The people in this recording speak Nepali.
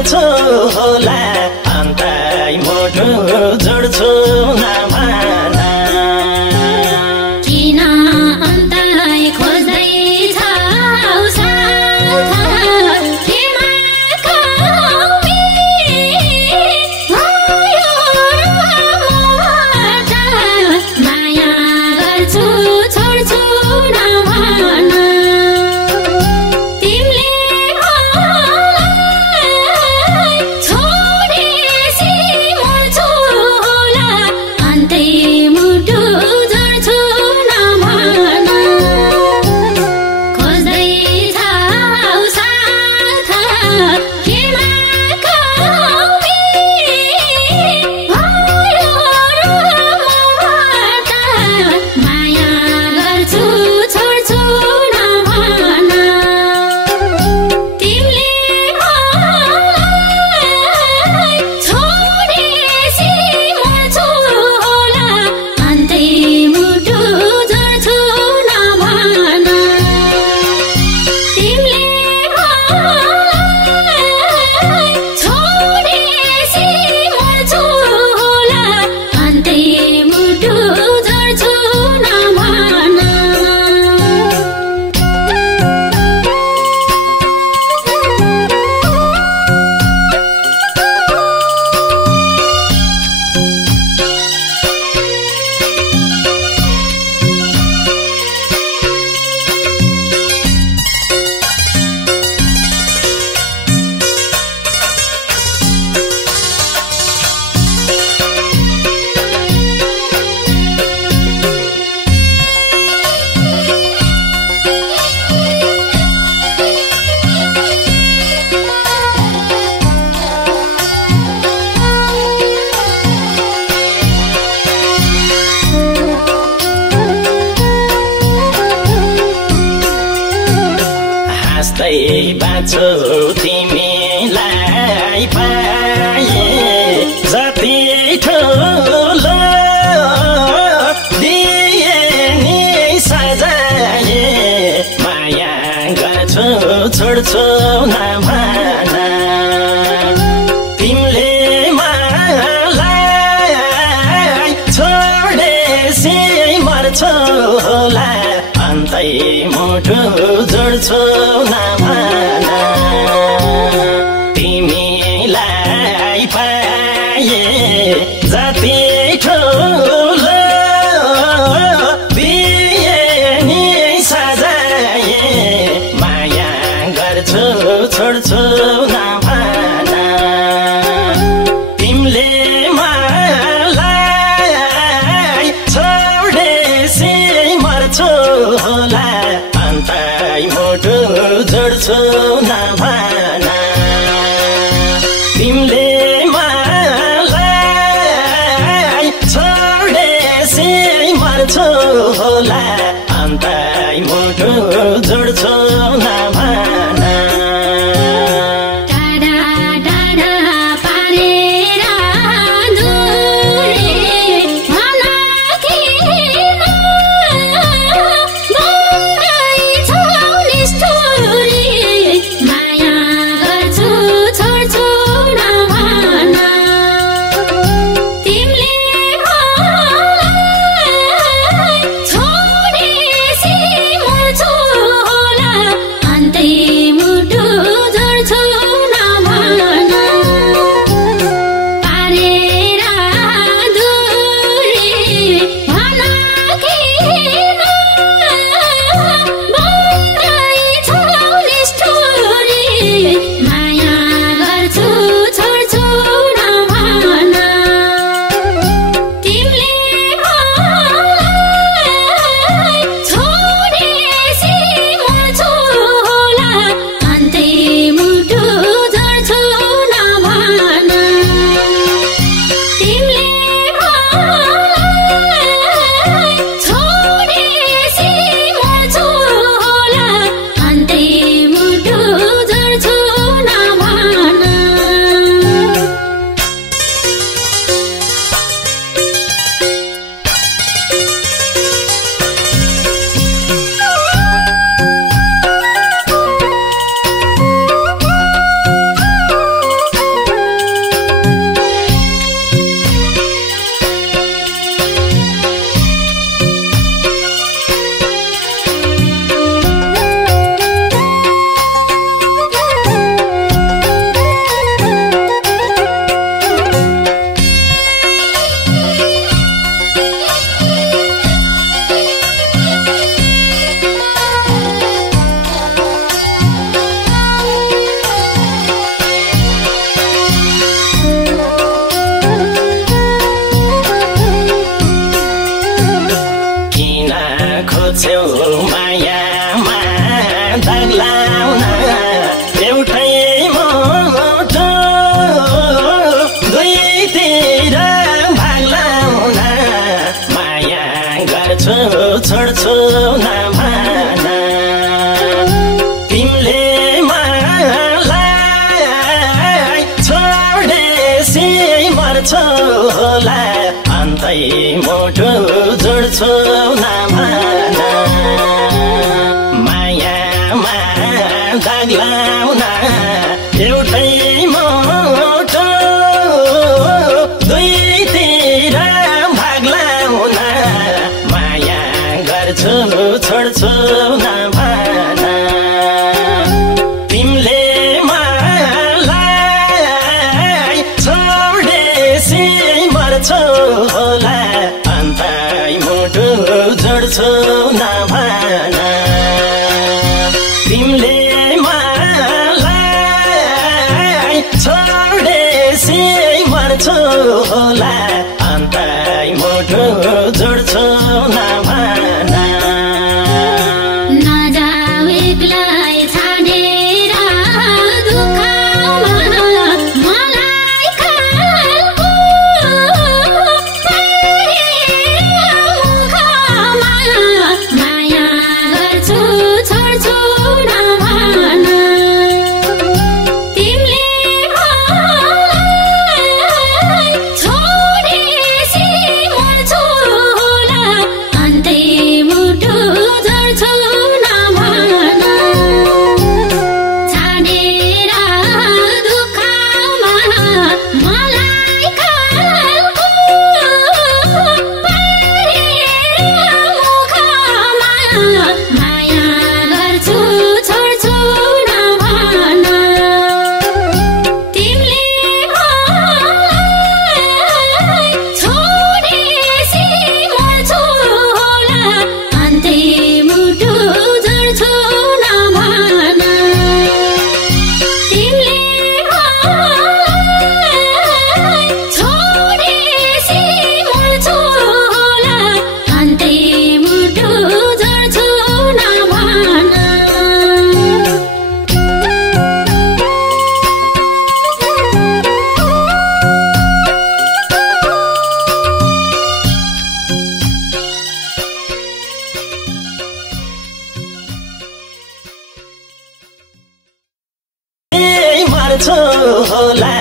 मर्छु होला अन्तै मुटु जोड्छु नमाना किन अन्तै खोज्दैछौ साथ केमा कमी भयो मबाट माया गर्छु छोड्छु नभन तिमीले मलाई छोडेपछि मर्छु होला अन्तै मुटु जोड्छु नभन खोज्दैछौ साथ केमा कमी भयो मबाट माया गर्छु छोड्छु नभन तिमीले मलाई छोडेपछि मर्छु होला अन्तै मुटु जोड्छु नभन तिमीले मलाई छोडेपछि मर्छु होला अन्तै मुटु जोड्छु नभन हाँस्दै बाँच्छु तिमीलाई पाए जति ठुलो दिए नि सजाए माया गर्छु छोड्छु नभन तिमीले मलाई छोडेपछि मर्छु होला अन्तै मुटु जोड्छु नभन तिमीलाई पाए जति ठुलो दिए नि सजाए माया गर्छु छोड्छु नभन तिमीले मलाई छोडेपछि मर्छु होला अन्तै मुटु जोड्छु मर्छु होला अन्तै मुटु जोड्छु नभन मायामा दाग लाउन एउटै मुटु दुईतिर भाग लाउन माया गर्छु छोड्छु नभन तिमीले मलाई छोडेसी मर्छु होला अन्तै मुटु जोड्छु नभन तिमीले मलाई छोडेसी मर्छु होला अन्तै मुटु जोड्छु नभन नजाऊ एक्लै छाडेर दुःखमा मलाई कालको मुखमा माया गर्छु छोड्छु नभन तिमीले मलाई छोडेसी मर्छु होला अन्तै मुटु जोड्छु नभन छाडेर दुःखमा मलाई कालको मुखमा माया गर्छु छोड्छु नभन तिमीले मलाई छोडेसी मर्छु होला अन्तै मुटु जोड्छु नभन तिमीले मलाई छोडेसी मर्छु होला अन्तै मुटु जोड्छु नभन मर्छु होला